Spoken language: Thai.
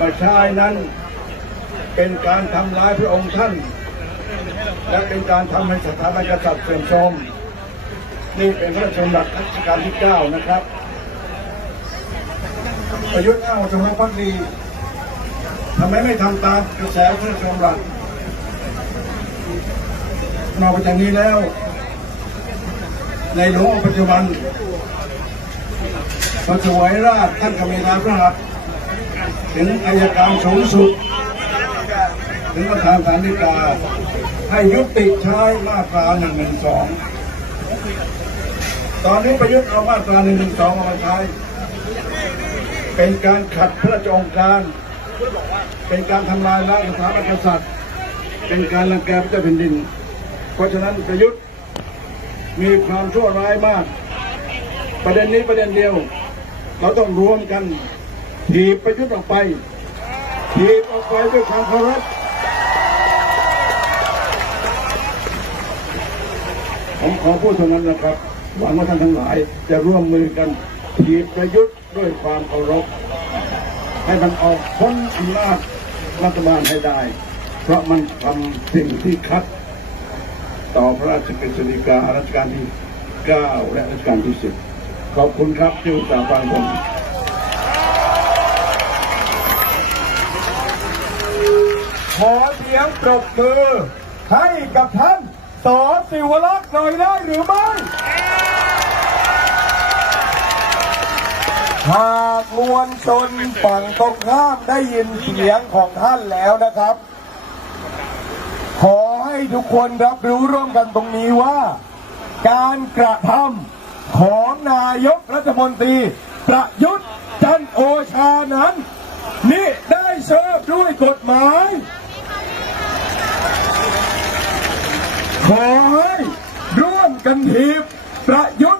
ประชายนั้น เป็นการทำร้ายพระองค์ท่าน และเป็นการทำให้สถาบันกษัตริย์เสื่อมโทรมนี่เป็นพระราชดำรัสรัชกาลที่เก้านะครับ ประยุทธ์อ้างว่าจงรักภักดีทำไมไม่ทำตามกระแสพระราชดำรัสนอกจากนี้แล้ว ในหลวงปัจจุบันพระสวยราชท่านก็มีนามพระหัตถ์ ถึงอายการสูงสุด ถึงประธานศาลฎีกา ให้ยุติใช้มาตรา1นึสองตอนนี้ประยุทธ์เอามาตรา1นึเอามาใช้เป็นการขัดพระราชองค์การ เป็นการทำลายล้างสถาบันกษัตริย์ เป็นการรังแกพระเจ้าแผ่นดิน เพราะฉะนั้นประยุทธ์มีความชั่วร้ายมาก ประเด็นนี้ประเด็นเดียว เราต้องรวมกัน ถีบประยุทธ์ออกไปถีบออกไปด้วยความเคารพผมขอพูดเท่านั้นนะครับหวังว่าท่านทั้งหลายจะร่วมมือกันถีบประยุทธ์ด้วยความเคารพให้มันออกพ้นอำนาจรัฐบาลให้ได้ เพราะมันทำสิ่งที่คัด ต่อพระราชกฤษฎีการัชกาลที่ 9 และรัชกาลที่ 10 ขอบคุณครับที่อุตส่าห์ฟังผม เสียงปรบมือ ให้กับท่านสอสิวรักษ์หน่อยได้หรือไม่หากมวลชนฝั่งตรงข้ามได้ยินเสียงของท่านแล้วนะครับ ขอให้ทุกคนรับรู้ร่วมกันตรงนี้ว่า การกระทำของนายกรัฐมนตรี ประยุทธ์จันโอชานั้นนี่ได้เชิญด้วยกฎหมาย ขอให้ร่วมกันทีบประยุทธ์